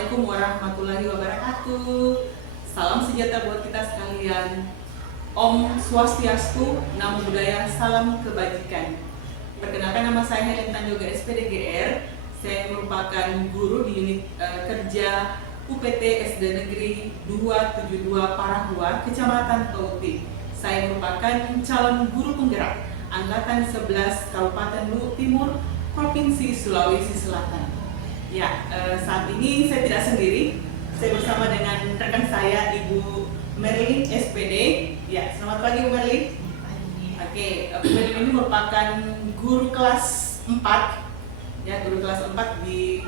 Assalamualaikum warahmatullahi wabarakatuh. Salam sejahtera buat kita sekalian. Om Swastiastu, Namo Buddhaya, salam kebajikan. Perkenalkan, nama saya Helen Tanjoga SPD GR. Saya merupakan guru di unit kerja UPT SD Negeri 272 Parahua, Kecamatan Tauti. Saya merupakan calon guru penggerak Angkatan 11 Kabupaten Luhut Timur, Provinsi Sulawesi Selatan. Ya, saat ini saya tidak sendiri. Saya bersama dengan rekan saya, Ibu Merlin SPD. Ya, selamat pagi Bu Merlin. Oke, Bu Merlin ini merupakan guru kelas 4, ya, guru kelas 4 di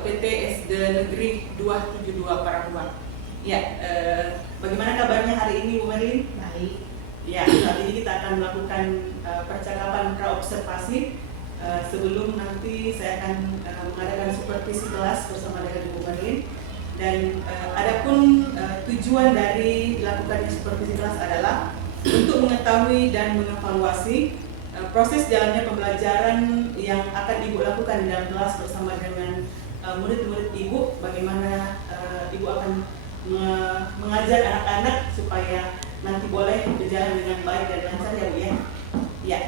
UPT SD Negeri 272 Parahua. Ya, bagaimana kabarnya hari ini Bu Merlin? Baik. Ya, saat ini kita akan melakukan percakapan praobservasi. Sebelum nanti saya akan mengadakan supervisi kelas bersama dengan Bu Merlin. Dan adapun tujuan dari dilakukannya supervisi kelas adalah untuk mengetahui dan mengevaluasi proses jalannya pembelajaran yang akan Ibu lakukan di dalam kelas bersama dengan murid-murid Ibu. Bagaimana Ibu akan mengajar anak-anak supaya nanti boleh berjalan dengan baik dan lancar, ya Bu ya. Ya,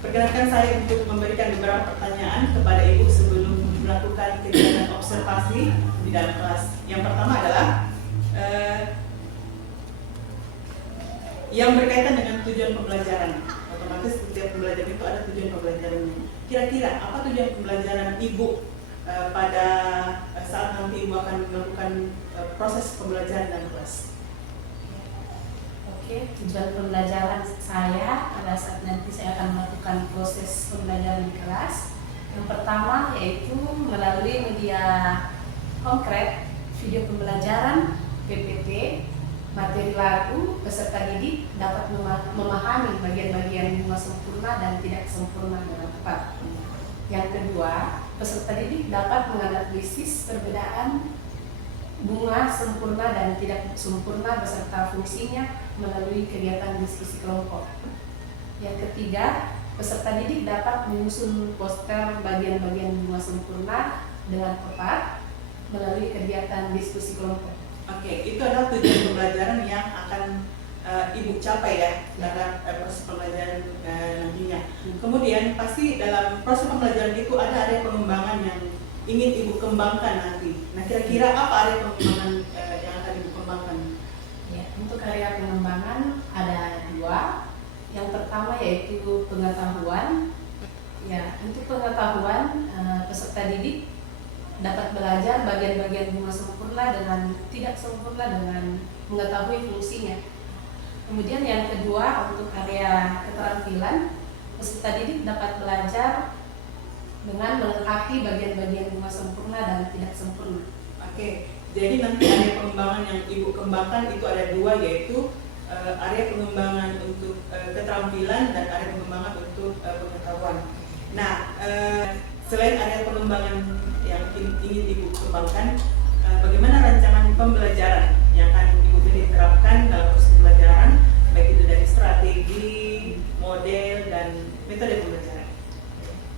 perkenankan saya untuk memberikan beberapa pertanyaan kepada Ibu sebelum melakukan kegiatan observasi di dalam kelas. Yang pertama adalah yang berkaitan dengan tujuan pembelajaran. Otomatis setiap pembelajaran itu ada tujuan pembelajarannya. Kira-kira apa tujuan pembelajaran Ibu pada saat nanti Ibu akan melakukan proses pembelajaran dalam kelas? Oke, tujuan pembelajaran saya pada saat nanti saya akan melakukan proses pembelajaran di kelas. Yang pertama yaitu melalui media konkret, video pembelajaran, PPT, materi lagu, peserta didik dapat memahami bagian-bagian bunga sempurna dan tidak sempurna dengan tepat. Yang kedua, peserta didik dapat menganalisis perbedaan bunga sempurna dan tidak sempurna beserta fungsinya melalui kegiatan diskusi kelompok. Yang ketiga, peserta didik dapat menyusun poster bagian-bagian bunga sempurna dengan tepat melalui kegiatan diskusi kelompok. Oke, itu adalah tujuan pembelajaran yang akan Ibu capai ya dalam proses pembelajaran nantinya. Kemudian pasti dalam proses pembelajaran itu ada area pengembangan yang ingin Ibu kembangkan nanti. Nah, kira-kira apa area pengembangan yang akan Ibu kembangkan? Ya, untuk area pengembangan ada dua. Yang pertama yaitu pengetahuan. Ya, untuk pengetahuan peserta didik dapat belajar bagian-bagian bunga sempurna dengan tidak sempurna dengan mengetahui fungsinya. Kemudian yang kedua, untuk area keterampilan, peserta didik dapat belajar dengan melengkapi bagian-bagian bunga sempurna dan tidak sempurna. Oke, jadi nanti area pengembangan yang Ibu kembangkan itu ada dua, yaitu area pengembangan untuk keterampilan dan area pengembangan untuk pengetahuan. Nah, selain area pengembangan yang ingin Ibu kembangkan, bagaimana rancangan pembelajaran yang akan Ibu terapkan dalam proses pembelajaran, baik itu dari strategi, model, dan metode pembelajaran?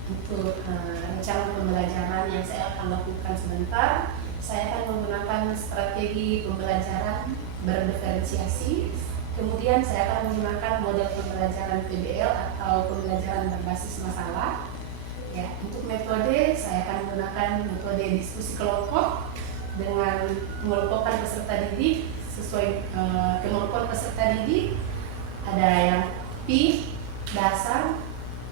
Untuk rencana pembelajaran yang saya akan lakukan sebentar, saya akan menggunakan strategi pembelajaran berdiferensiasi. Kemudian saya akan menggunakan model pembelajaran PBL atau pembelajaran berbasis masalah. Ya, untuk metode saya akan menggunakan metode diskusi kelompok dengan mengelompokkan peserta didik sesuai kemampuan peserta didik. Ada yang P, dasar,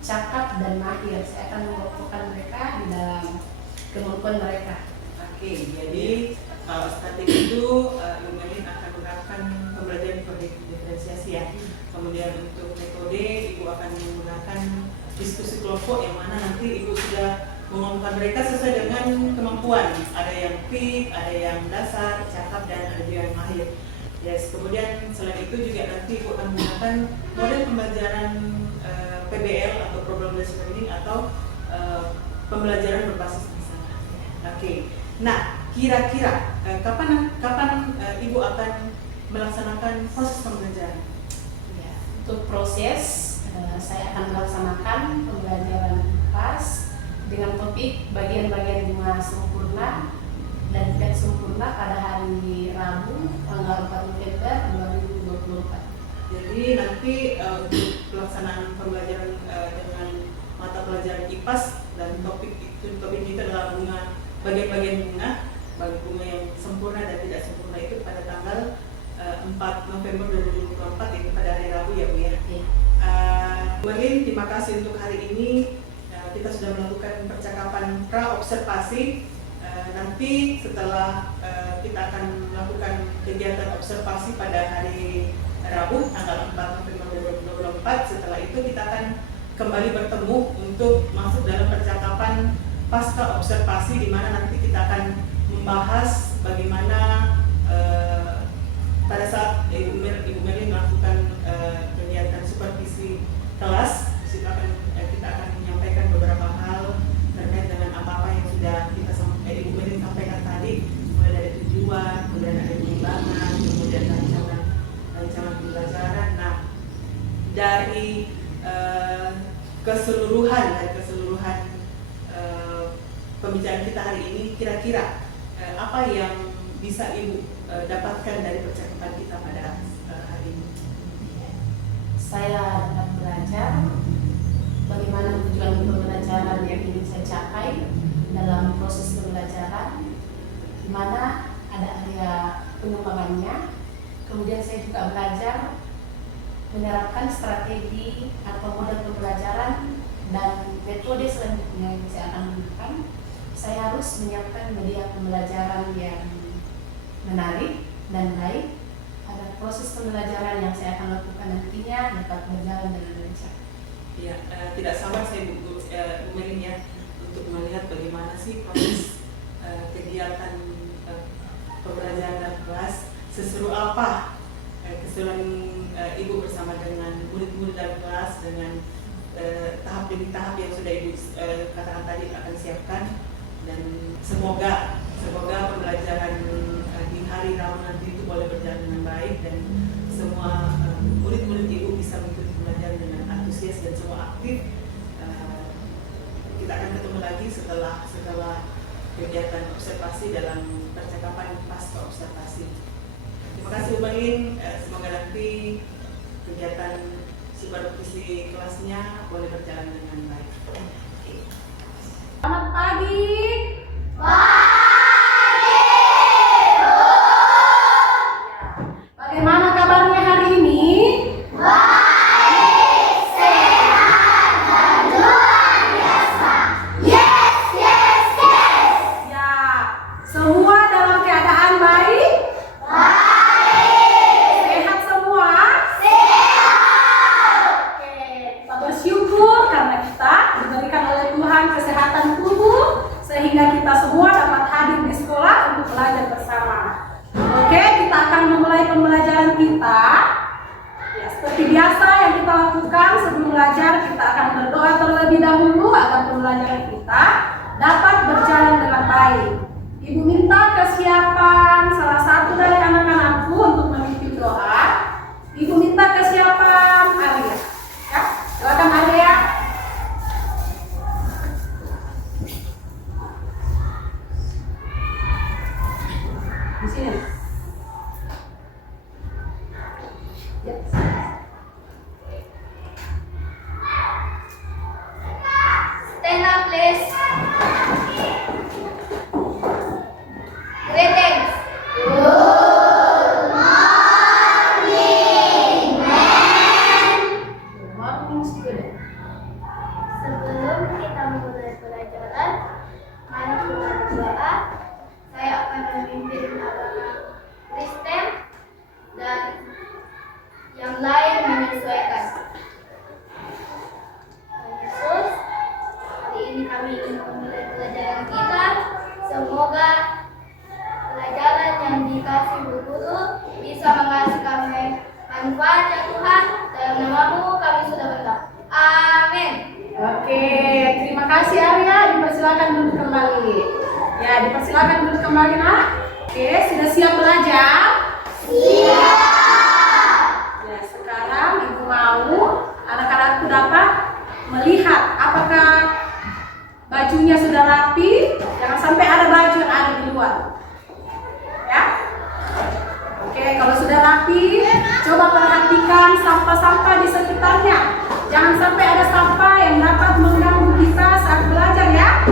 cakap, dan mahir. Saya akan mengelompokkan mereka di dalam kemampuan mereka. Oke, jadi kalau strategi itu Ibu Merlin akan menerapkan pembelajaran diferensiasi ya. Kemudian untuk metode Ibu akan menggunakan diskusi kelompok yang mana nanti Ibu sudah mengelompokkan mereka sesuai dengan kemampuan. Ada yang peak, ada yang dasar, cakap, dan ada juga yang mahir. Yes, kemudian selain itu juga nanti Ibu akan menggunakan model pembelajaran PBL atau problem based learning atau pembelajaran berbasis masalah. Oke. Nah, kira-kira kapan Ibu akan melaksanakan proses pembelajaran? Ya, untuk proses saya akan melaksanakan pembelajaran kelas dengan topik bagian-bagian bunga sempurna dan tidak sempurna pada hari Rabu tanggal 4 November 2024. Jadi nanti untuk pelaksanaan pembelajaran dengan mata pelajaran IPAS dan topik itu adalah bunga, bagian-bagian bunga yang sempurna dan tidak sempurna itu pada tanggal 4 November 2024 itu pada hari Rabu ya Bu ya. Merlin, terima kasih untuk hari ini. Kita sudah melakukan percakapan pra-observasi. Nanti setelah kita akan melakukan kegiatan observasi pada hari Rabu tanggal 4 November 2024. Setelah itu kita akan kembali bertemu untuk masuk dalam percakapan pasca observasi, di mana nanti kita akan membahas bagaimana pada saat Ibu Merlin melakukan kegiatan supervisi kelas, kita akan menyampaikan beberapa hal terkait dengan apa-apa yang sudah Ibu Merlin sampaikan tadi, mulai dari tujuan, kemudian ada pengembangan, kemudian rancangan pembelajaran. Nah, dari keseluruhan pembicaraan kita hari ini, kira-kira apa yang bisa Ibu dapatkan dari percakapan kita pada hari ini? Saya dapat belajar bagaimana tujuan pembelajaran yang ingin saya capai dalam proses pembelajaran, di mana ada area pengembangannya. Kemudian saya juga belajar menerapkan strategi atau model pembelajaran dan metode selanjutnya yang saya akan gunakan. Saya harus menyiapkan media pembelajaran yang menarik dan baik agar proses pembelajaran yang saya akan lakukan nantinya dapat berjalan dengan lancar. Ya, tidak sabar saya Bu Merlin ya untuk melihat bagaimana sih proses kegiatan pembelajaran dalam kelas, seseru apa keseruan Ibu bersama dengan murid-murid dalam kelas, dengan tahap demi tahap yang sudah Ibu katakan tadi akan siapkan, dan semoga pembelajaran di hari Rabu nanti itu boleh berjalan dengan baik dan semua murid-murid Ibu bisa mengikuti pembelajaran dengan antusias dan semua aktif. Kita akan ketemu lagi setelah kegiatan observasi dalam percakapan pasca observasi. Terima kasih Bu Merlin, semoga nanti kegiatan supervisi kelasnya boleh berjalan dengan baik. Selamat pagi. Bagaimana kabarnya hari ini? Baik, sehat, dan luar biasa. Yes. Ya, semua dalam keadaan baik? Baik. Sehat semua? Sehat. Oke, kita bersyukur karena kita diberikan oleh Tuhan kesehatan tubuh sehingga kita semua dapat hadir di sekolah untuk belajar bersama. Oke, kita akan memulai pembelajaran kita. Ya, seperti biasa yang kita lakukan sebelum belajar, kita akan berdoa terlebih dahulu agar pembelajaran kita dapat berjalan dengan baik. Ibu minta kesiapan salah satu dari anak-anakku untuk memimpin doa. Ibu minta kesiapan Arya. Ya, silakan Arya. Di sini. Ya. Stand up, please. Greetings. Good morning, student. Sebelum kita memulai pelajaran, mari kita berdoa. Saya akan memimpin anak-anak Kristen dan yang lain menyesuaikan. Tuhan Yesus, hari ini kami ingin memulai pelajaran kita. Semoga pelajaran yang dikasih Bu Guru bisa menghasilkan manfaat ya Tuhan. Dalam nama-Mu kami sudah berdoa. Amin. Oke, terima kasih Arya. Dipersilakan duduk kembali. Ya, dipersilakan duduk kembali, Nak. Oke, sudah siap belajar? Siap. Ya, sekarang Ibu mau anak-anakku dapat melihat apakah bajunya sudah rapi. Jangan sampai ada baju yang ada di luar. Coba perhatikan sampah-sampah di sekitarnya. Jangan sampai ada sampah yang dapat mengganggu kita saat belajar ya.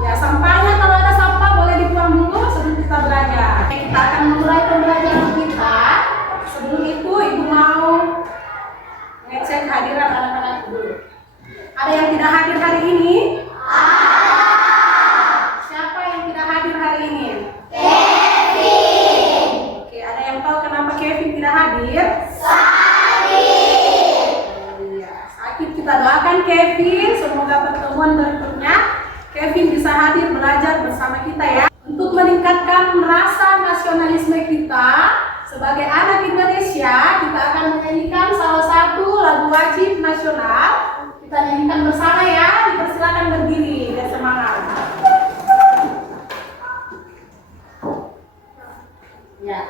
Ya, sampahnya kalau ada sampah boleh dibuang dulu sebelum kita belajar. Kita akan mulai pembelajaran kita. Sebelum itu Ibu mau ngecek hadiran anak-anak dulu. Ada yang tidak hadir hari ini? Siapa yang tidak hadir hari ini? Kevin. Oke, ada yang tahu kenapa Kevin tidak hadir? Iya, sakit. Kita doakan Kevin, semoga pertemuan berikutnya Kevin bisa hadir belajar bersama kita ya. Untuk meningkatkan rasa nasionalisme kita sebagai anak Indonesia, kita akan menyanyikan salah satu lagu wajib nasional. Kita nyanyikan bersama ya. Dipersilakan berdiri dan semangat. Ya.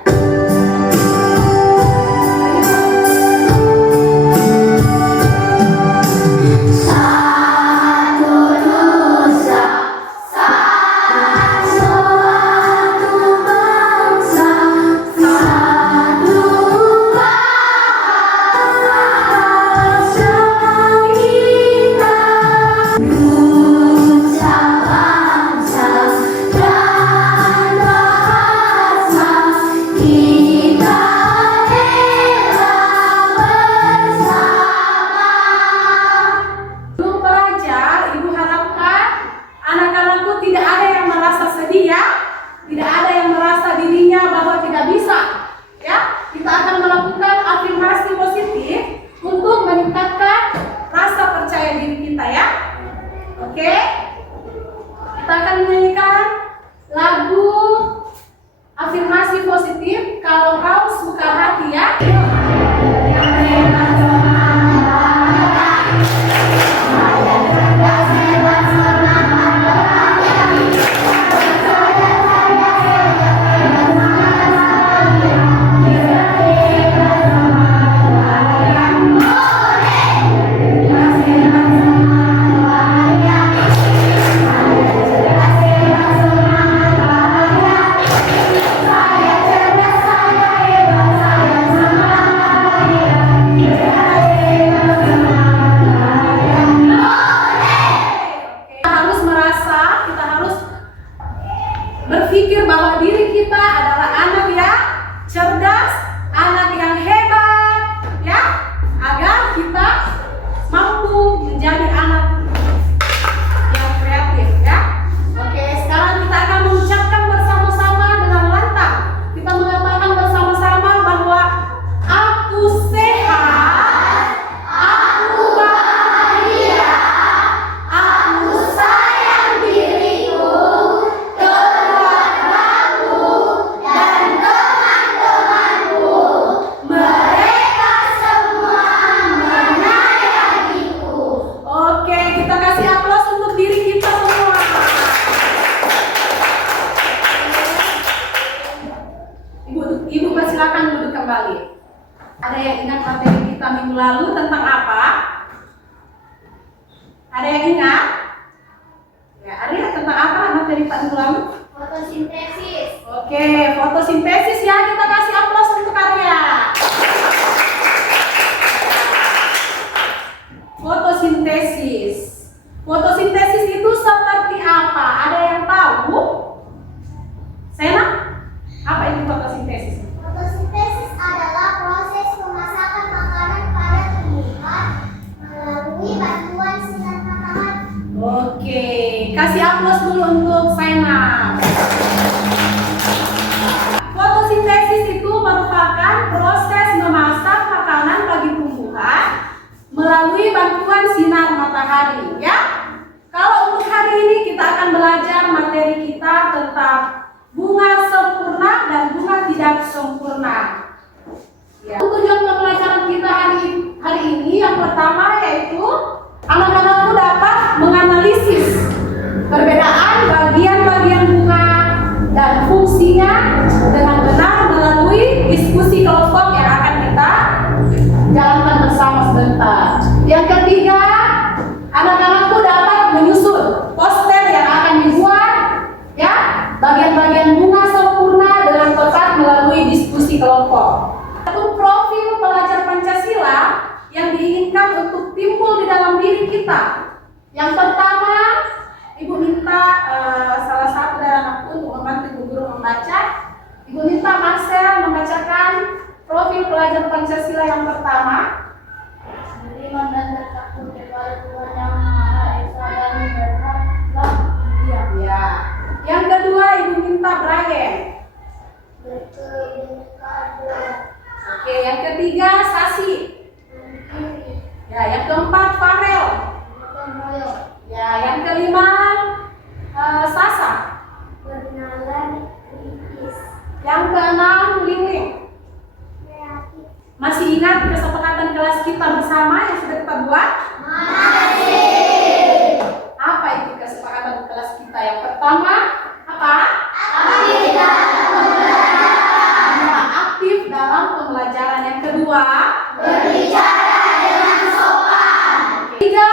Berpikir bahwa diri kita adalah anak yang cerdas, anak yang hebat, ya, agar kita mampu menjadi anak yang kreatif, ya. Oke, sekarang kita akan mengucapkan bersama-sama dengan lantang. Kita mengatakan bersama-sama bahwa aku sehat, aku bahagia, aku sayang diriku, Ibu persilakan duduk kembali. Ada yang ingat materi kita minggu lalu tentang apa? Ada yang ingat? Ya, Arya, tentang apa materi Pak minggu lalu? Fotosintesis. Oke, fotosintesis ya. Kita kasih aplaus untuk Arya. Fotosintesis. Fotosintesis itu seperti apa? Ada yang tahu? Sena? Apa itu fotosintesis? Fotosintesis adalah proses pemasakan makanan pada tumbuhan melalui bantuan sinar matahari. Oke, kasih aplaus dulu untuk Sena. Fotosintesis itu merupakan proses memasak makanan bagi tumbuhan melalui bantuan sinar matahari, ya. Kalau untuk hari ini kita akan belajar materi kita tentang bunga sempurna dan bunga tidak sempurna. Ya. Tujuan pembelajaran kita hari ini yang pertama yaitu anak-anakku dapat menganalisis perbedaan bagian-bagian bunga dan fungsinya dengan benar melalui diskusi kelompok yang akan kita jalankan bersama sebentar. Yang ketiga, anak-anakku dapat menyusun poster yang akan dibuat, ya, bagian-bagian bunga sempurna dengan tepat melalui diskusi kelompok. Untuk profil Minta. Yang pertama, Ibu minta salah satu dari anakku untuk membantu Ibu guru membaca. Ibu minta Marcel membacakan profil pelajar Pancasila yang pertama. Beriman dan bertakwa kepada Tuhan Yang Maha Esa dan berhaklah mulia. Ya. Yang kedua, Ibu minta Brian. Berkeberkahan. Oke, yang ketiga Sasi. Mandiri. Ya, yang keempat Farel. Gotong royong. Ya, yang kelima Sasa. Bernalar kritis. Yang keenam Liwing. Kreatif. Masih ingat kesepakatan kelas kita bersama yang sudah kita buat? Masih. Apa itu kesepakatan kelas kita? Yang pertama apa? Aktif dalam pembelajaran. Yang kedua, Berbicara dengan sopan. ketiga,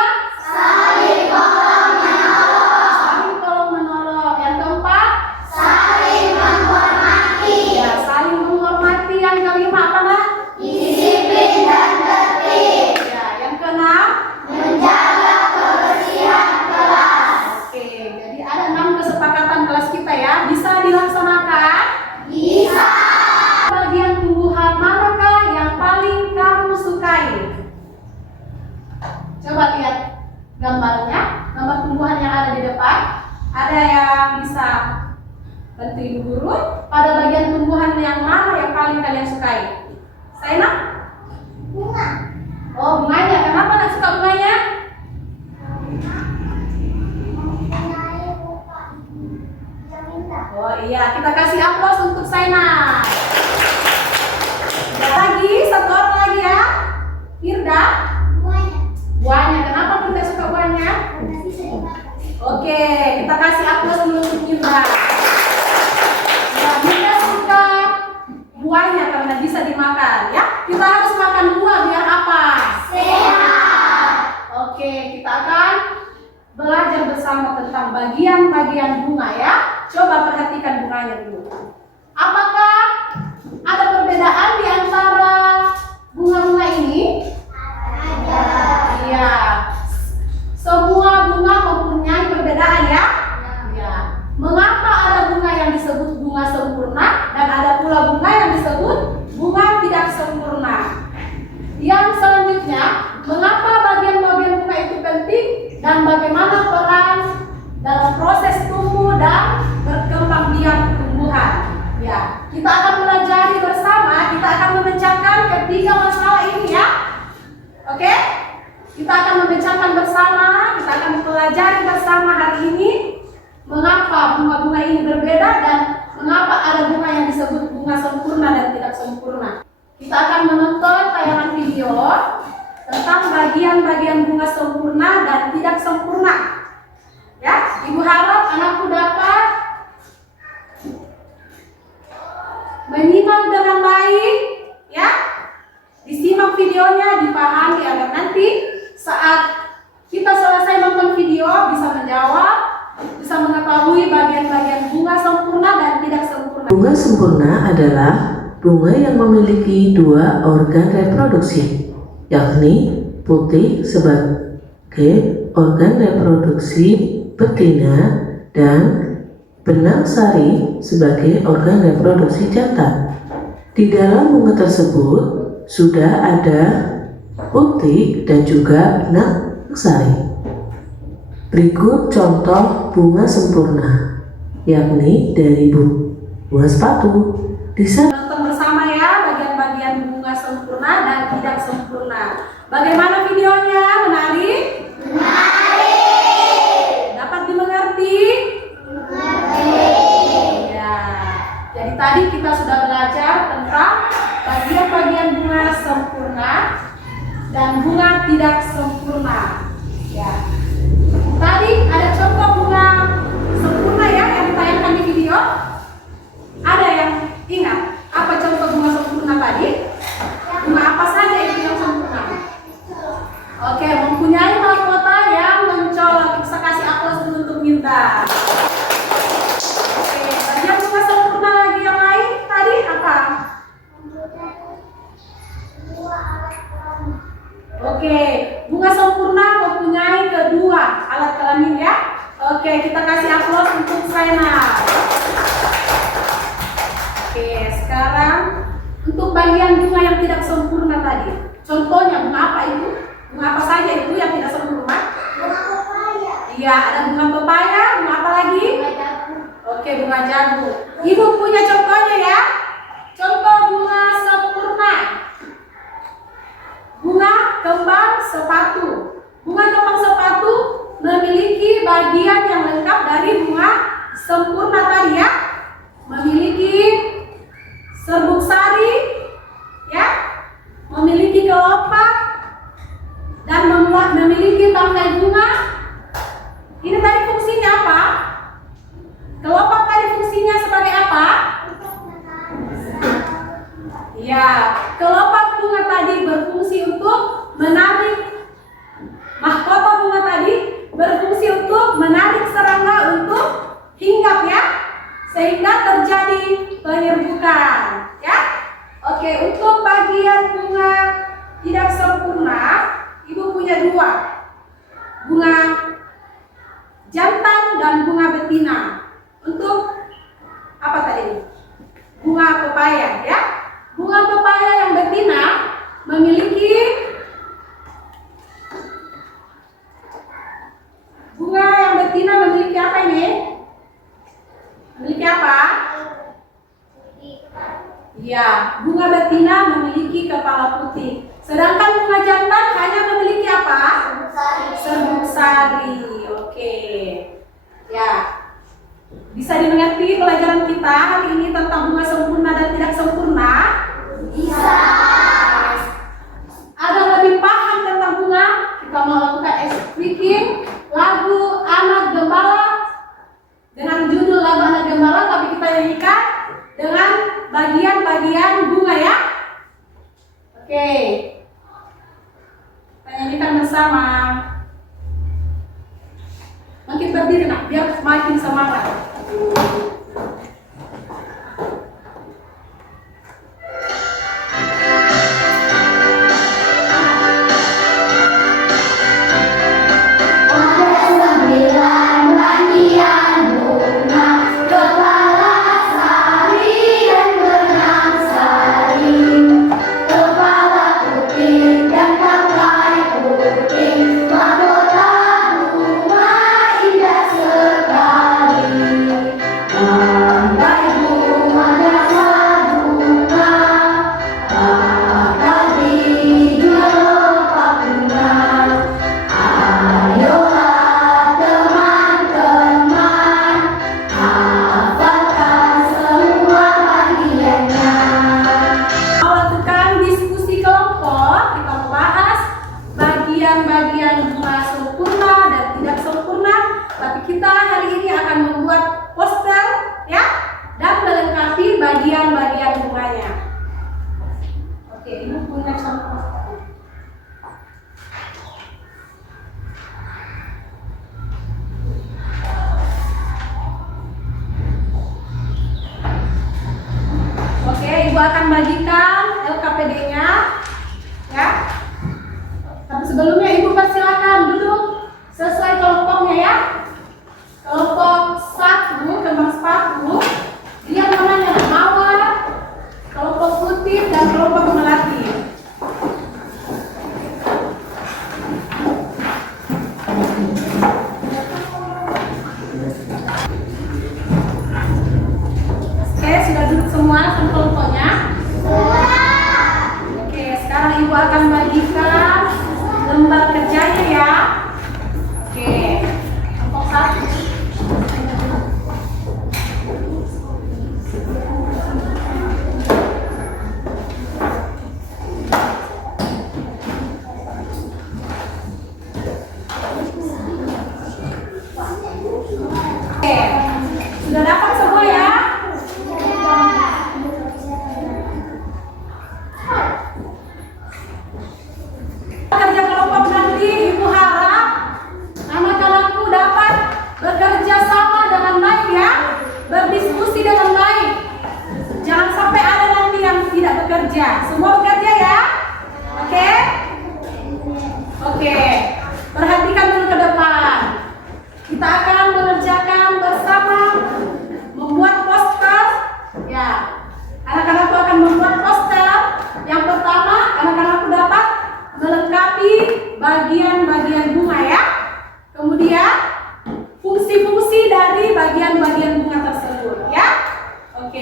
Saling tolong menolong. saling tolong menolong. Yang keempat, Saling menghormati. ya saling menghormati. Yang kelima apa nak? Disiplin dan tertib. Ya, yang keenam, Menjaga kebersihan kelas. oke. Jadi ada 6 kesepakatan kelas kita ya. Bisa dilaksanakan? Bisa. Bagian tumbuhan manakah yang paling kamu sukai? Coba lihat gambarnya, gambar tumbuhan yang ada di depan. Ada yang bisa bantu ibu guru. Pada bagian tumbuhan yang mana yang paling kalian sukai? Saina? Bunga. Oh, bunganya. Kenapa nak suka bunganya? Mempunyai rupa yang indah. Oh iya, kita kasih aplaus untuk Saina. Lagi, satu orang lagi ya. Firda. Bunganya. Buahnya, kenapa kita suka buahnya? Karena bisa dimakan. Oke, kita kasih aplaus dulu untuk Firda. Ya, Firda suka buahnya karena bisa dimakan ya. Kita harus makan buah biar apa? Sehat. Oke, kita akan belajar bersama tentang bagian-bagian bunga ya. Coba perhatikan bunganya dulu. Apakah ada perbedaan di antara bunga-bunga ini? Ada. Iya. Semua bunga mempunyai perbedaan ya? Ya. Mengapa ada bunga yang disebut bunga sempurna dan ada pula bunga yang disebut bunga tidak sempurna? Yang selanjutnya, mengapa bagian-bagian bunga itu penting dan bagaimana peran dalam proses tumbuh dan berkembang biak tumbuhan? Ya, kita akan pelajari bersama, kita akan memecahkan ketiga masalah ini ya. Oke? Kita akan memecahkan bersama, kita akan mempelajari bersama hari ini mengapa bunga-bunga ini berbeda dan mengapa ada bunga yang disebut bunga sempurna dan tidak sempurna. Kita akan menonton tayangan video tentang bagian-bagian bunga sempurna dan tidak sempurna. Ya, Ibu harap anakku dapat menyimak dengan baik, ya. Disimak videonya, dipahami agar nanti saat kita selesai nonton video bisa menjawab, bisa mengetahui bagian-bagian bunga sempurna dan tidak sempurna. Bunga sempurna adalah bunga yang memiliki 2 organ reproduksi, yakni putih sebagai organ reproduksi betina dan benang sari sebagai organ reproduksi jantan. Di dalam bunga tersebut sudah ada putih dan juga benang sari. Berikut contoh bunga sempurna, yakni dari bunga sepatu. Nonton bersama ya bagian-bagian bunga sempurna dan tidak sempurna. Bagaimana videonya? Menarik? Dapat dimengerti? Ya. Jadi tadi kita sudah belajar tentang bagian-bagian bunga sempurna dan bunga tidak sempurna. Ya. Tadi ada contoh bunga sempurna ya yang ditayangkan di video. Ada yang ingat apa contoh bunga sempurna tadi? Bunga apa saja itu yang sempurna? Oke, mempunyai mahkota yang mencolok. Bisa kasih aplaus dulu untuk Mirda. Oke, bagian bunga sempurna lagi yang lain tadi apa? Oke, bunga sempurna mempunyai Oke, sekarang untuk bagian bunga yang tidak sempurna tadi. Contohnya bunga apa itu? Bunga apa saja itu yang tidak sempurna? Bunga pepaya. Iya, ada bunga pepaya, bunga apa lagi? Bunga jagung. Oke, bunga jagung. Ibu punya contohnya ya. Contoh bunga sempurna. Bunga kembang sepatu. Bunga kembang sepatu memiliki bagian yang lengkap dari bunga sempurna tadi ya. Memiliki serbuk sari, ya, memiliki kelopak, dan memiliki tangkai bunga. Ini tadi fungsinya apa? Kelopak tadi fungsinya sebagai apa? Ya, kelopak bunga tadi berfungsi untuk menarik mahkota bunga tadi berfungsi untuk menarik serangga untuk hinggap ya, sehingga terjadi penyerbukan ya. Oke, untuk bagian bunga tidak sempurna, ibu punya dua, bunga jantan dan bunga betina. Untuk apa tadi? Bunga pepaya ya. Bunga pepaya yang betina memiliki apa ini? Memiliki apa? Ya, bunga betina memiliki kepala putih. Sedangkan bunga jantan hanya memiliki apa? Serbuk sari. Oke. Ya. Bisa dimengerti pelajaran kita hari ini tentang bunga sempurna dan tidak sempurna? Bisa. Agar lebih paham tentang bunga, kita melakukan speaking lagu Anak Gembala dengan judul lagu Anak Gembala, tapi kita nyanyikan dengan bagian-bagian bunga ya. Oke, kita nyanyikan bersama. Makin berdiri nak, biar makin semangat. Bagian bunga sempurna dan tidak sempurna, tapi kita hari ini akan membuat poster ya dan melengkapi bagian-bagian bunganya. Oke, ibu punya contoh. Oke, ibu akan bagikan LKPD-nya ya. Tapi sebelumnya ibu persilakan duduk sesuai kelompoknya ya. Kelompok 1 kembang sepatu, dia namanya mawar, kelompok putih dan kelompok melati. Oke, sudah duduk semua kelompoknya? Oke, sekarang ibu akan bagikan lembar kerjanya ya. Oke, kelompok 1. Oke, sudah dapat semua ya? Kerja kelompok nanti ibu harap anak-anakku dapat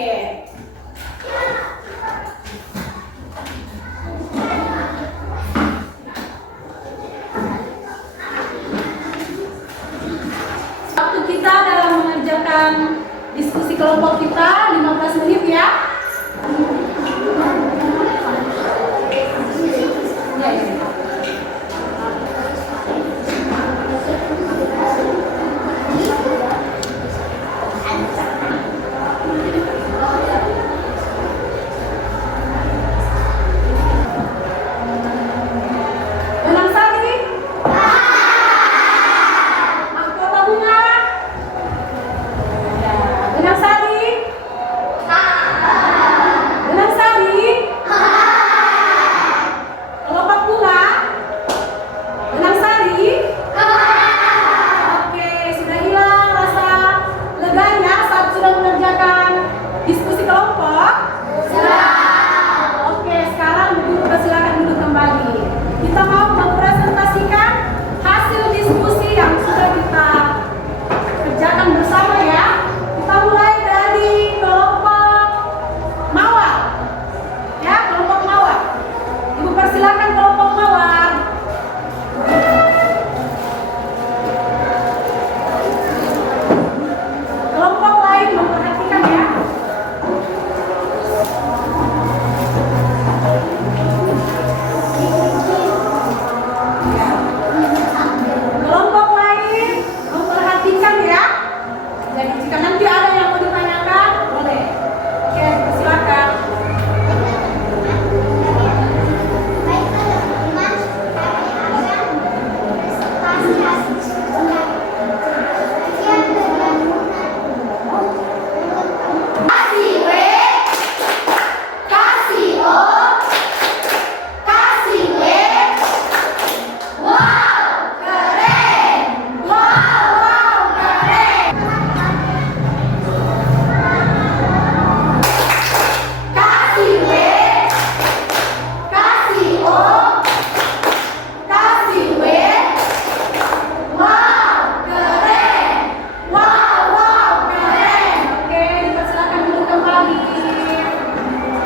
Oke. Waktu kita dalam mengerjakan diskusi kelompok kita 15 menit ya. Benang sari? Mahkota bunga? Benang sari? Benang sari? Kelopak bunga? Benang sari? Oke, sudah hilang rasa leganya saat sudah mengerjakan diskusi kelompok? Sudah. Oke, sekarang silakan duduk kembali. Kita mau mempresentasikan hasil diskusi yang sudah kita kerjakan bersama ya. Kita mulai dari kelompok mawar. Ya, kelompok mawar. Ibu persilakan kelompok mawar. Kelompok lain memperhatikan ya. Kelompok lain memperhatikan ya. Jadi jika nanti ada yang mau ditanyakan, boleh. Oke, silakan. Kasih W, kasih O, kasih W. Wow, keren. Wow, keren. Kasih W, kasih O, kasih W. Wow, keren. Wow, keren. Oke, silakan duduk kembali.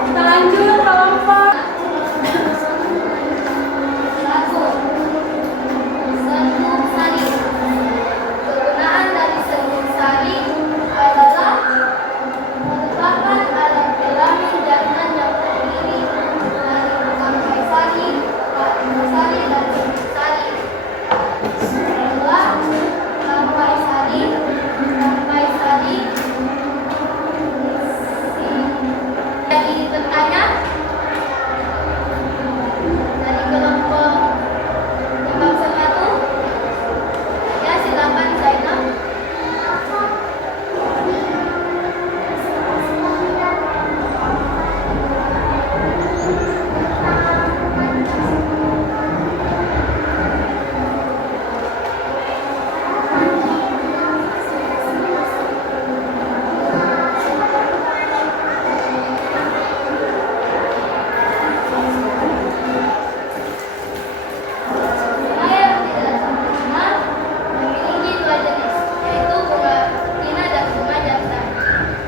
Kita lanjut kelompok. Satu, senyum sari. Kegunaan dari senyum sari adalah menetapkan alat kelamin jaringan yang terdiri dari rangkai sari, sari dan senyum sari. Kedua, rangkai sari. Jadi bertanya dari kelompok jawab satu. Ya, silakan Zainab. Bunga yang tidak sempurna memiliki dua jenis, yaitu bunga betina dan bunga jantan.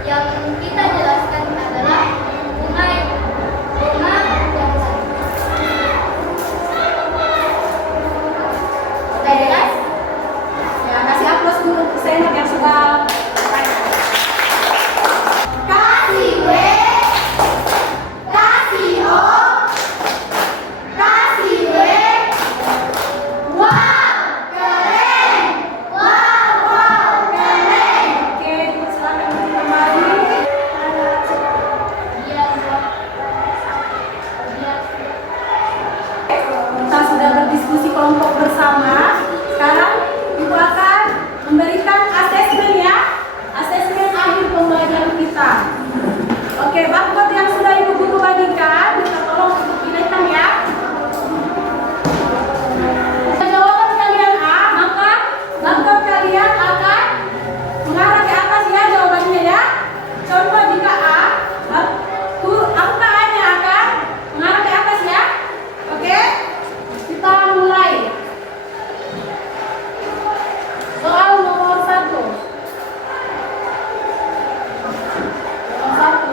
Yang kita jelaskan adalah bunga jantan. Sudah jelas? Ya, kasih aplaus dulu ke Zainab yang sudah bertanya. Kasih W, kasih O, kasih W. Wow, keren. Wow, keren. Oke, silakan duduk kembali. Kita sudah berdiskusi kelompok bersama. Sekarang Ibu akan memberikan asesmen ya. Asesmen akhir pembelajaran kita. Oke, barcode yang sudah Ibu guru bagikan, kita tolong untuk dinaikkan ya. Jika jawaban kalian A, maka barcode kalian akan mengarah ke atas ya jawabannya ya. Contoh jika A, angka A-nya akan mengarah ke atas ya. Oke, kita mulai. Soal nomor 1. Nomor 1.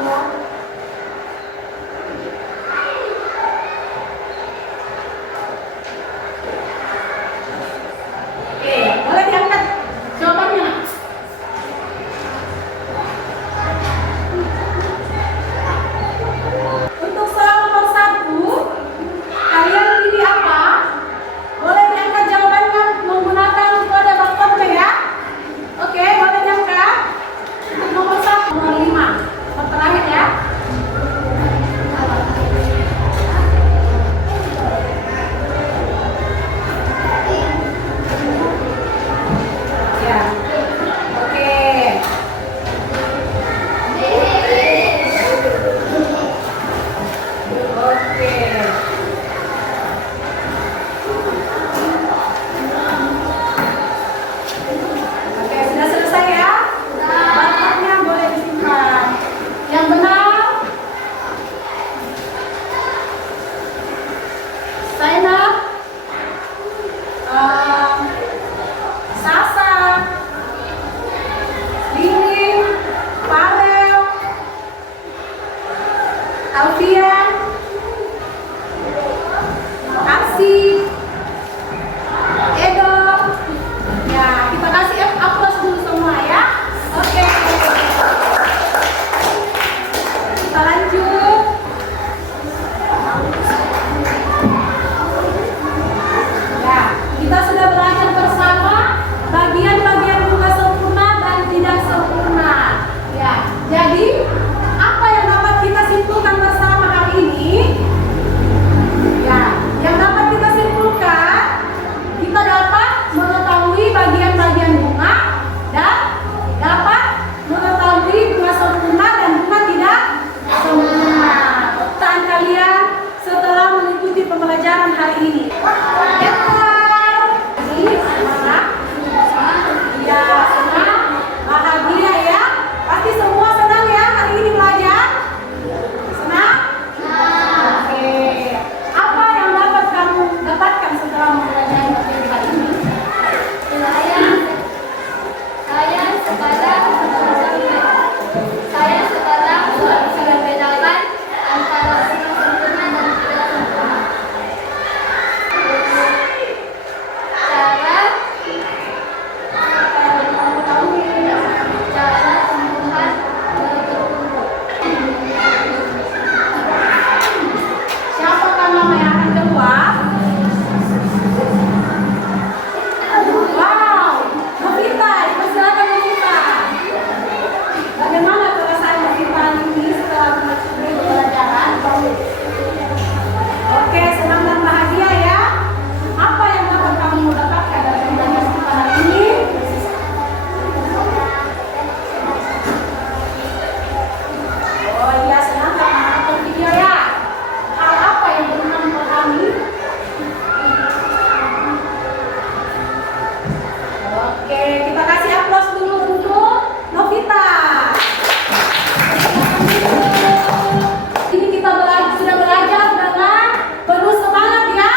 Ini kita sudah belajar dengan penuh semangat ya.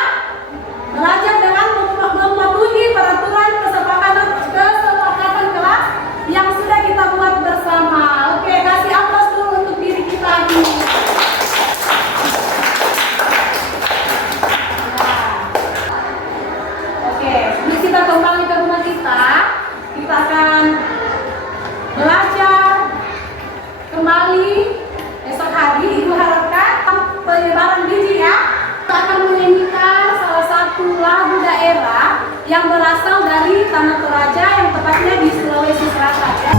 Belajar dengan mematuhi peraturan kesepakatan kelas yang sudah kita buat bersama. Oke, kasih aplaus dulu untuk diri kita ini. Oke, ini kita kembali ke rumah kita. Kita akan belajar kembali esok hari. Ibu harapkan penyebaran biji ya. Kita akan menyanyikan salah satu lagu daerah yang berasal dari Tanah Toraja, yang tepatnya di Sulawesi Selatan ya.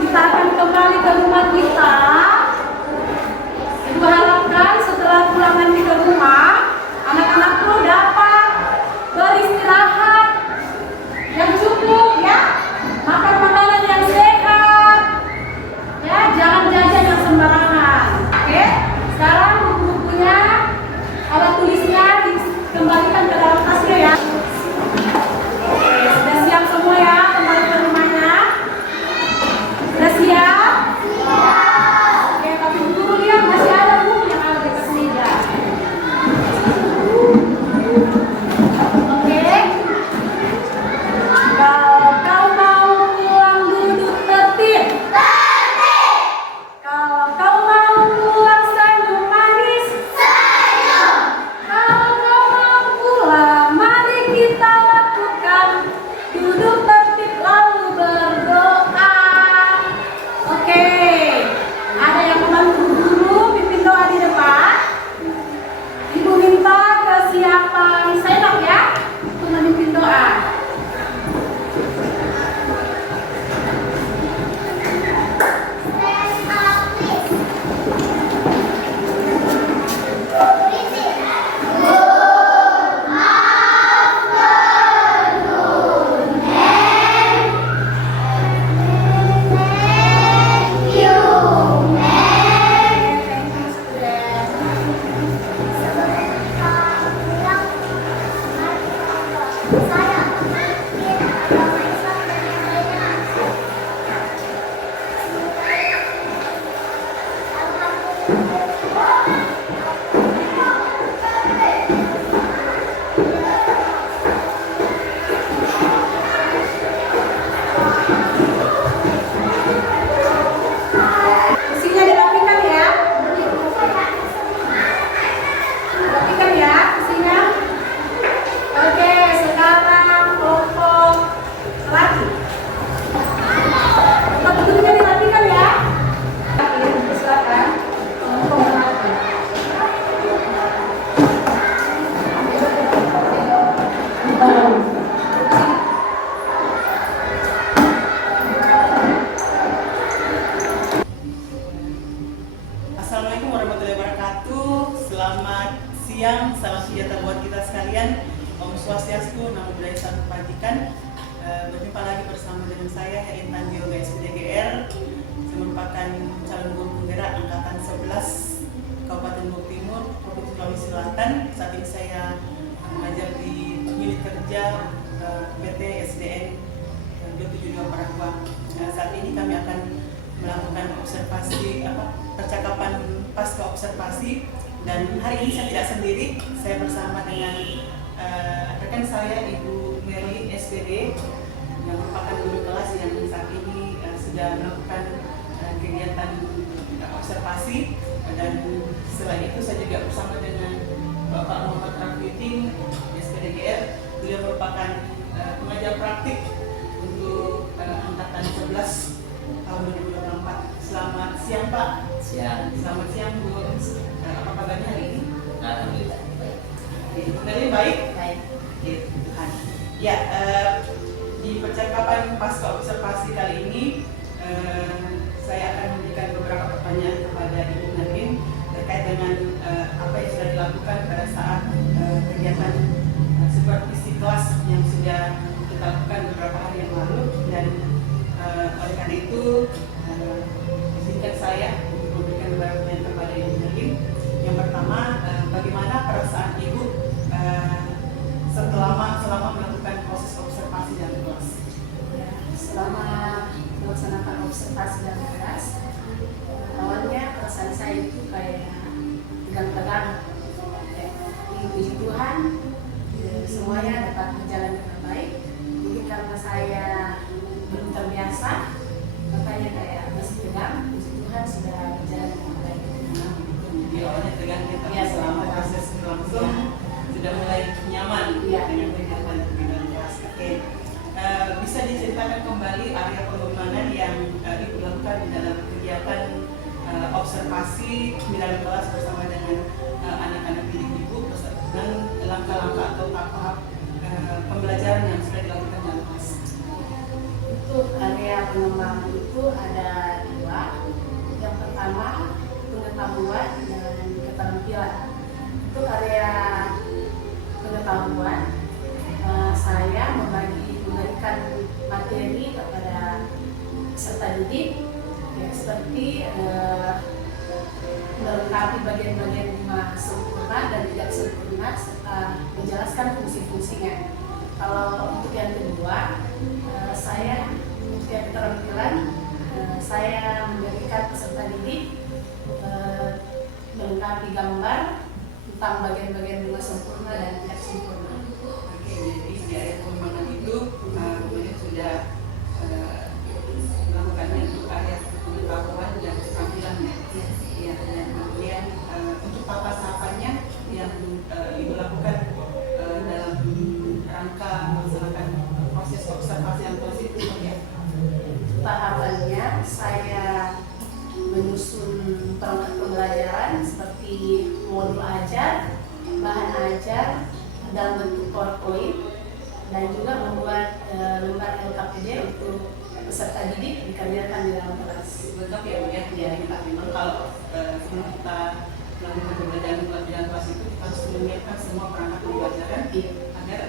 Kita akan kembali ke rumah kita. Ibu harapkan setelah pulang nanti ke rumah, anak-anakku dapat beristirahat yang cukup ya, makan makanan yang sehat ya, jangan jajan yang sembarangan. Oke, sekarang buku-bukunya, alat tulisnya dikembalikan ke dalam tasnya ya. Oke, sudah siap semua ya, kembali ke rumahnya. Sudah siap? Oke, tapi dulu lihat masih ada buku yang ada di atas meja. Oke. Kalau kau mau pulang duduk tertib. Kalau kau mau pulang senyum manis. Kalau kau mau pulang, mari kita lakukan duduk tertib lalu berdoa. Oke, ada yang membantu guru pimpin doa di depan. Ibu minta kesiapan senok ya untuk memimpin doa. Kursinya dirapikan ya. Rapikan ya kursinya. Oke, sekarang kelompok laki. Tempat duduknya dirapikan ya. Silakan. Kelompok laki. Assalamualaikum warahmatullahi wabarakatuh. Selamat siang, salam sejahtera buat kita sekalian. Om Swastiastu, Namo Buddhaya, Salam Kebajikan. Berjumpa lagi bersama dengan saya Helen Tanjung SPDGR. Saya merupakan calon guru penggerak angkatan 11 Kabupaten Lombok Timur, Provinsi Sulawesi Selatan. Saat ini saya mengajar di unit kerja PT SDN 272 Paraguay. Saat ini kami akan melakukan observasi percakapan pasca observasi, dan hari ini saya tidak sendiri, saya bersama dengan rekan saya Ibu Merlin SPD yang merupakan guru kelas yang saat ini sudah melakukan kegiatan observasi, dan selain itu saya juga bersama dengan Bapak Muhammad Rafiuddin SPDGR. Beliau merupakan pengajar praktik untuk angkatan 11 tahun 2024. Selamat siang Pak. Siang. Selamat siang Bu. Apa kabarnya hari ini? Alhamdulillah. Dari baik? Baik. Oke, Tuhan. Ya, di percakapan pasca observasi kali ini saya akan memberikan beberapa pertanyaan kepada dilakukan pada saat kegiatan supervisi kelas yang sudah kita lakukan beberapa hari yang lalu, dan oleh karena itu izinkan saya untuk memberikan beberapa pertanyaan kepada Ibu Nerlin. Yang pertama, bagaimana perasaan Ibu selama melakukan proses observasi dalam kelas? Ya, selama melaksanakan observasi dalam kelas, awalnya perasaan saya itu kayak tegang-tegang, ya, puji Tuhan, semuanya dapat berjalan dengan baik. Mungkin karena saya belum terbiasa, makanya kayak masih tegang. Puji Tuhan sudah berjalan dengan baik. Jadi awalnya tegang ya, tapi Ya, selama proses berlangsung sudah mulai nyaman Ya. dengan kegiatan di dalam kelas. Oke. Bisa diceritakan kembali area pengembangan yang Ibu lakukan di dalam kegiatan observasi di dalam kelas bersama dengan anak-anak didik Ibu, dan langkah-langkah atau tahap pembelajaran yang sudah dilakukan dalam kelas. Untuk area pengembangan itu ada dua. Yang pertama, pengetahuan dan keterampilan. Untuk area pengetahuan, saya memberikan materi kepada peserta didik, ya, seperti melengkapi bagian-bagian bunga sempurna dan tidak sempurna, serta menjelaskan fungsi-fungsinya. Kalau untuk yang kedua, saya untuk yang keterampilan, saya memberikan peserta didik melengkapi gambar tentang bagian-bagian bunga sempurna dan tidak sempurna. Oke, jadi di area pengembangan itu kemudian sudah melakukannya untuk area pengetahuan dan keterampilannya. Ya, dan kemudian untuk tahapan-tahapannya yang Ibu lakukan dalam rangka melaksanakan proses observasi yang positif, ya. Tahapannya saya menyusun perangkat pembelajaran seperti modul ajar, bahan ajar dalam bentuk PowerPoint, dan juga membuat lembar LKPD untuk peserta didik dikerjakan di dalam kelas. Lengkap ya, Bu, ya. Jadi memang kalau sebelum kita melakukan pembelajaran kelas itu kita harus menyiapkan semua perangkat pembelajaran agar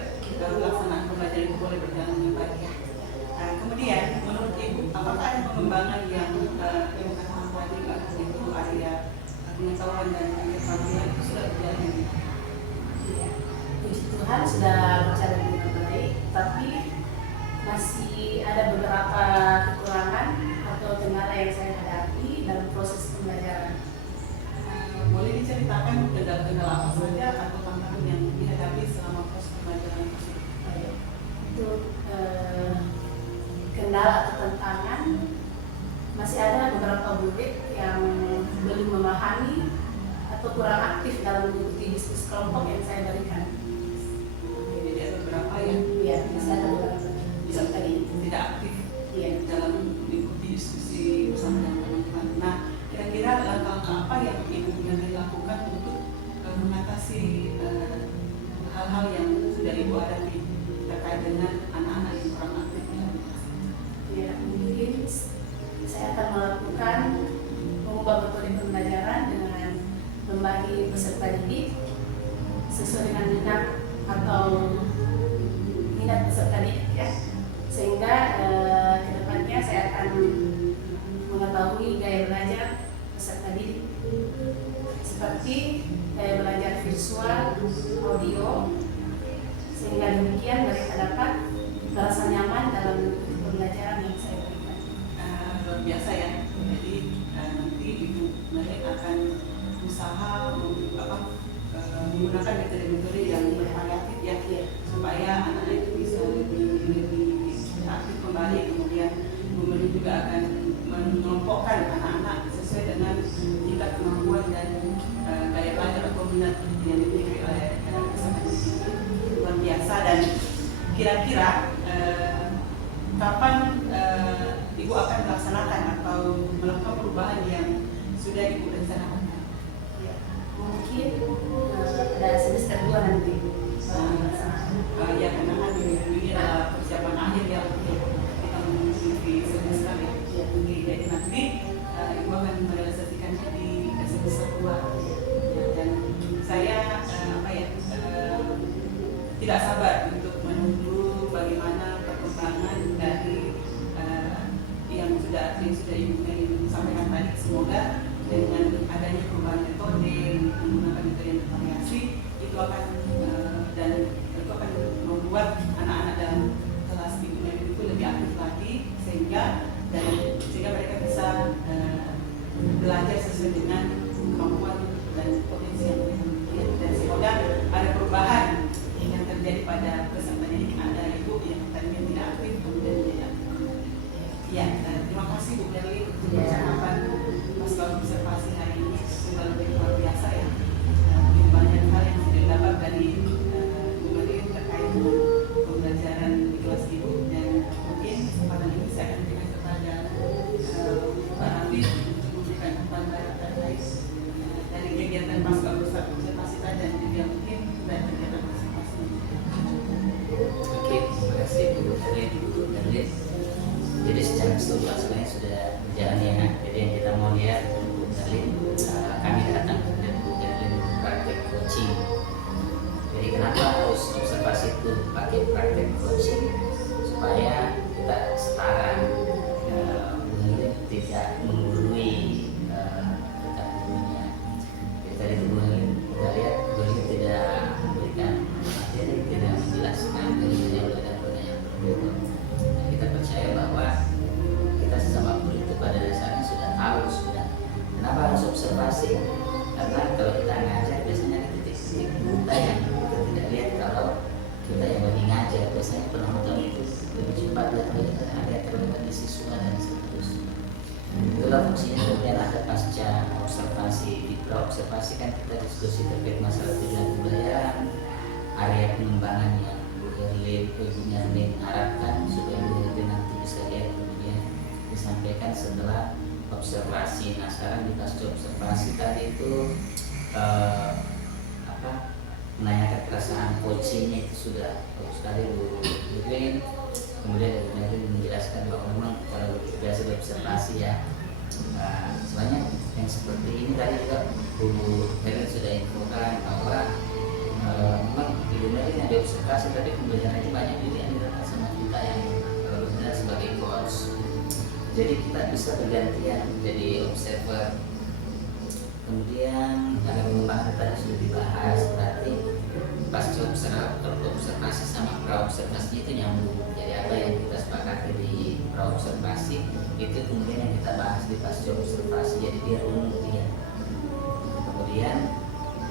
baru pelaksanaan pembelajaran itu boleh berjalan dengan baik, ya. Kemudian menurut Ibu, apakah ada pengembangan yang Ibu katakan tadi itu area pengetahuan dan keterampilan itu sudah berjalan dengan baik? Ya, puji Tuhan sudah berjalan dengan baik, tapi masih ada beberapa kekurangan atau kendala yang saya hadapi dalam proses pembelajaran. Boleh diceritakan kendala-kendala apa saja atau tantangan yang dihadapi selama proses pembelajaran tersebut? Untuk kendala atau tantangan, masih ada beberapa murid yang belum memahami atau kurang aktif dalam mengikuti diskusi kelompok yang saya berikan. Jadi ada beberapa yang Ya, masih ada beberapa peserta didik tidak aktif ya. dalam mengikuti diskusi bersama dengan teman-teman. Nah, kira-kira langkah-langkah apa yang Ibu yang dilakukan untuk mengatasi hal-hal yang sudah Ibu hadapi terkait dengan anak-anak yang kurang aktif dalam kelas? Ya, mungkin saya akan melakukan mengubah metode pembelajaran dengan membagi peserta didik sesuai dengan minat atau minat peserta didik, ya, sehingga kedepannya saya akan mengetahui gaya belajar peserta didik seperti gaya belajar visual, audio, sehingga demikian mereka dapat merasa nyaman dalam pembelajaran yang saya berikan. Luar biasa, ya. Jadi nanti Ibu Nerlin akan usaha menggunakan metode-metode yang bervariatif, ya, supaya anak-anak itu bisa lebih aktif kembali. Kemudian Bu Nerlin juga akan mengelompokkan anak-anak sesuai dengan tingkat kemampuan dan gaya belajar atau minat yang dimiliki oleh peserta didik. Luar biasa. Dan kira-kira kapan Ibu akan melaksanakan atau melakukan perubahan yang sudah Ibu rencanakan? Ya, mungkin pada semester 2 nanti. Ya, karena kan ini adalah persiapan akhir, ya, untuk kita memasuki semester, ya. Jadi nanti Ibu akan merealisasikannya di semester 2. Ya, dan saya tidak sabar untuk menunggu bagaimana perkembangan dari yang sudah Ibu Meli sampaikan tadi. Semoga dengan adanya perubahan metode menggunakan metode yang bervariasi itu akan membuat anak-anak dalam kelas Ibu Meli itu lebih aktif lagi sehingga mereka bisa belajar sesuai dengan kemampuan dan potensi yang mereka miliki, dan semoga ada perubahan yang terjadi pada peserta didik Anda Ibu yang tadinya tidak aktif kemudian menjadi aktif. Ya, terima kasih Bu Meli untuk percakapan pasca observasi hari ini, sudah lebih luar biasa ya. Banyak hal yang sudah dapat dari Bu Meli terkait dengan pembelajaran di kelas Ibu, dan mungkin kesempatan ini saya akan berikan kepada Pak Nabi untuk memberikan gambaran terkait dari kegiatan pasca observasi tadi dan juga mungkin dari kegiatan observasi. Oke, terima kasih Bu Erlin. Jadi secara keseluruhan sebenarnya sudah berjalan ya. Jadi yang kita mau lihat Bu Erlin, kami datang ke Bu Erlin praktek coaching. Jadi kenapa harus observasi itu pakai praktek coaching? Supaya kita setara, Bu Erlin tidak menggurui kita gurunya. Jadi tadi Bu Erlin kita lihat Bu Erlin tidak memberikan materi, tidak menjelaskan bagaimana belajar yang berbeda. Kita percaya bahwa kita sesama guru itu pada dasarnya sudah tahu sudah. Kenapa harus observasi? Karena kalau kita ngajar biasanya ada titik-titik buta yang kita tidak lihat kalau kita yang lagi ngajar. Biasanya penonton itu lebih cepat dan ada yang terlibat di siswa dan seterusnya. Itulah fungsinya kemudian ada pasca observasi. Di pra-observasi kan kita diskusi terkait masalah tujuan pembelajaran, area pengembangan yang Bu Erlin harapkan supaya Bu Erlin nanti bisa lihat kemudian disampaikan setelah observasi. Nah sekarang di pasca observasi tadi itu menanyakan perasaan coachingnya itu sudah bagus sekali Bu Erlin. Kemudian Bu Erlin menjelaskan bahwa memang kalau biasa observasi ya, sebenarnya yang seperti ini tadi juga Bu Erlin sudah infokan bahwa memang di dunia ini ada observasi, tapi pembelajarannya banyak juga yang dilakukan sama kita yang benar sebagai coach. Jadi kita bisa bergantian jadi observer. Kemudian ada pengembangan tadi sudah dibahas, berarti pasca observasi sama pra-observasi itu nyambung. Jadi apa yang kita sepakati di pra-observasi itu kemudian yang kita bahas di pasca observasi, jadi biar umum ya. Kemudian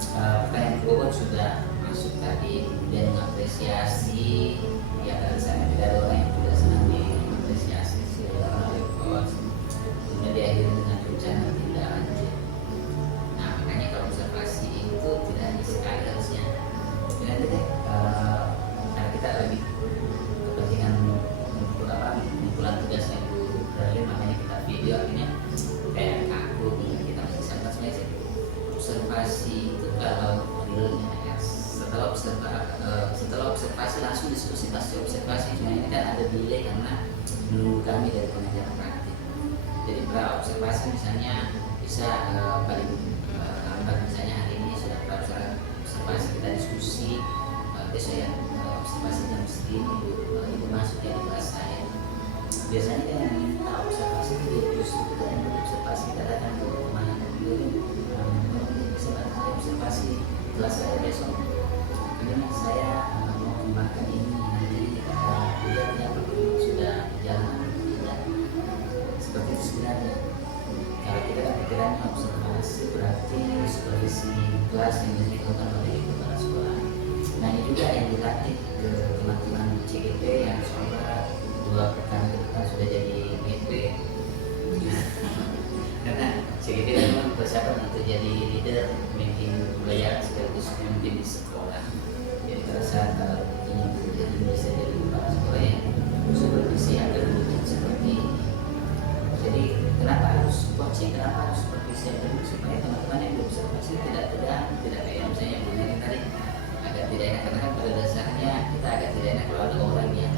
pertanyaan kedua sudah masuk tadi, kemudian mengapresiasi ya, dari sana tidak ada orang yang tidak senang diapresiasi oleh coach. Kemudian diakhiri dengan rencana tindak lanjut. Nah makanya kalau observasi itu tidak hanya sekali harusnya. Nanti deh karena kita lagi kepentingan pengumpulan tugasnya Bu Erlin, makanya kita video akhirnya kayak kaku, kita masih sangat sebenarnya observasi itu kalau realnya ya, setelah observasi langsung diskusi pasca observasi. Cuma ini kan ada delay karena menunggu kami dari pengajaran praktik. Jadi pra observasi misalnya bisa paling lambat misalnya hari ini sudah pra observasi kita diskusi, besok ya observasi jam segini itu masuknya di kelas saya. Biasanya kan yang minta observasi itu justru kita yang observasi, kita datang ke mana dulu bisa observasi kelas saya besok. Ini saya mau kembangkan ini nanti lihatnya sudah jalan tidak seperti itu sebenarnya. Kalau kita kan pikirannya observasi berarti supervisi kelas yang dilakukan oleh kepala sekolah. Nah ini juga yang dilatih ke teman-teman CGP yang semoga 2 pekan ke depan sudah jadi GP. Karena CGP memang persiapan untuk jadi leader pemimpin pembelajaran sekaligus pemimpin di sekolah. Jadi pada saat kalau ingin menjadi bisa jadi kepala sekolah yang supervisi ada rutin seperti ini. Jadi kenapa harus coaching, kenapa harus supervisi supaya teman-teman yang berobservasi tidak kayak misalnya Bu Erlin tadi agak tidak enak, karena kan pada dasarnya kita agak tidak enak kalau ada orang yang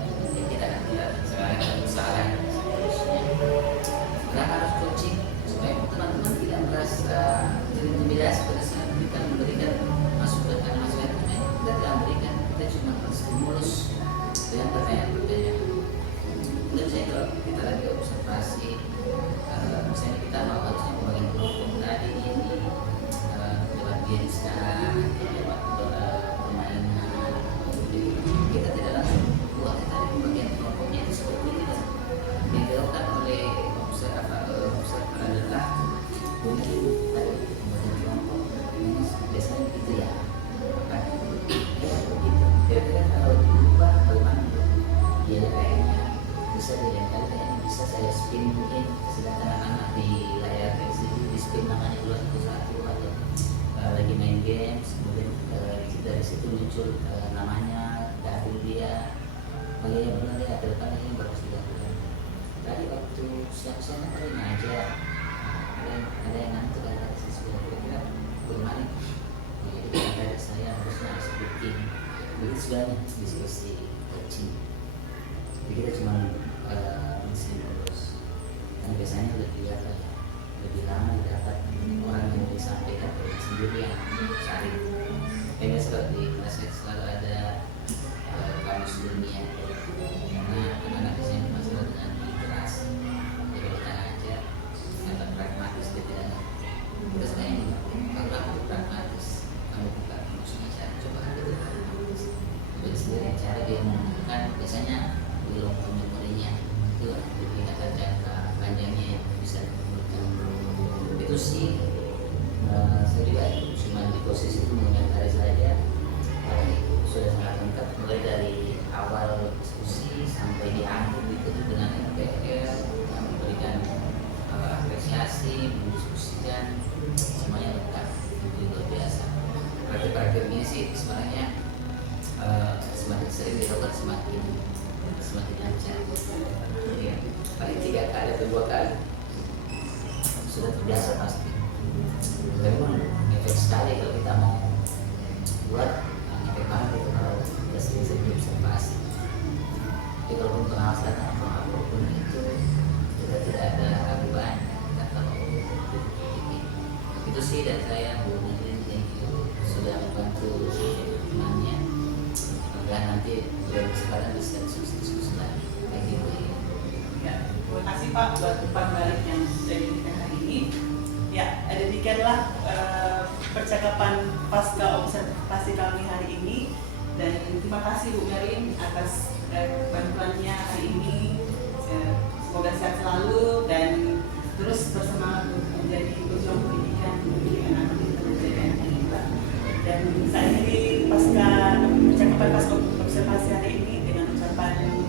kita akan tidak salah seterusnya. Kenapa harus coaching? Supaya teman-teman tidak merasa terintimidasi pada saat kita memberikan masukan, karena masukan kita tidak memberikan, kita cuma bisa nanti lewat permainan. Jadi kita tidak langsung buat tadi bagian kelompoknya itu seperti ini kan. Yang dilakukan oleh observer adalah bunyi tadi pembagian kelompok ini biasanya gitu ya. Kan ya begitu. Kira-kira kalau diubah bagaimana? Ya kayaknya bisa dilempar, kayaknya bisa saya spin-in, sedangkan anak-anak di layar LCD di spin namanya 211 atau lagi main games, kemudian dari situ muncul namanya, dahulu dia, ya benar ya, terdepan ini bagus dilakukan. Tadi waktu siang-siang kan ngajar, ada yang ngantuk, ada siswa kira-kira bagaimana? Jadi kata saya harusnya speaking, begitu sebenarnya diskusi coaching. Jadi kita cuma mengisi terus, kan biasanya lebih lama didapat orang yang disampaikan sendiri yang cari. Kayaknya selalu di kelas saya selalu ada kamus dunia, karena anak-anak di sini masalah dengan literasi. Jadi kita ngajar atau pragmatis tidak. Kita sebenarnya kalau kamu pragmatis, kamu buka kamusnya cara coba ambil pragmatis. Jadi sendiri cara dia menggunakan biasanya di long term memorinya itu lebih akan jangka panjangnya yang bisa dikumpulkan. Itu sih saya juga cuma di posisi itu mengomentari saja, tapi sudah sangat lengkap mulai dari awal diskusi sampai di akhir itu dengan MPR yang memberikan apresiasi, mendiskusikan semuanya lengkap, itu luar biasa. Praktik-praktik ini sih sebenarnya semakin sering dilakukan semakin lancar. Ya, paling 3 kali atau 2 kali sudah terbiasa pasti. Tapi pun efek sekali kalau kita mau buat efek banget itu kalau kita sering observasi. Jadi kalau pengawasan atau apapun itu kita tidak ada kebebanan, kita kalau itu sih. Dan saya Bu Nadine, thank you sudah membantu temannya. Dan nanti beliau sekarang bisa diskusi lagi. Thank you. Ya, terima kasih Pak buat umpan balik yang sudah diberikan hari ini. Ya, demikianlah percakapan pasca observasi kami hari ini, dan terima kasih Bu Merin atas bantuannya hari ini. Semoga sehat selalu dan terus bersemangat untuk menjadi pejuang pendidikan anak-anak di pendidikan kita. Dan saya akhiri pasca percakapan pasca observasi hari ini dengan ucapan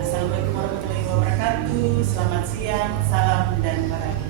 Assalamualaikum warahmatullahi wabarakatuh. Selamat siang, salam dan bahagia.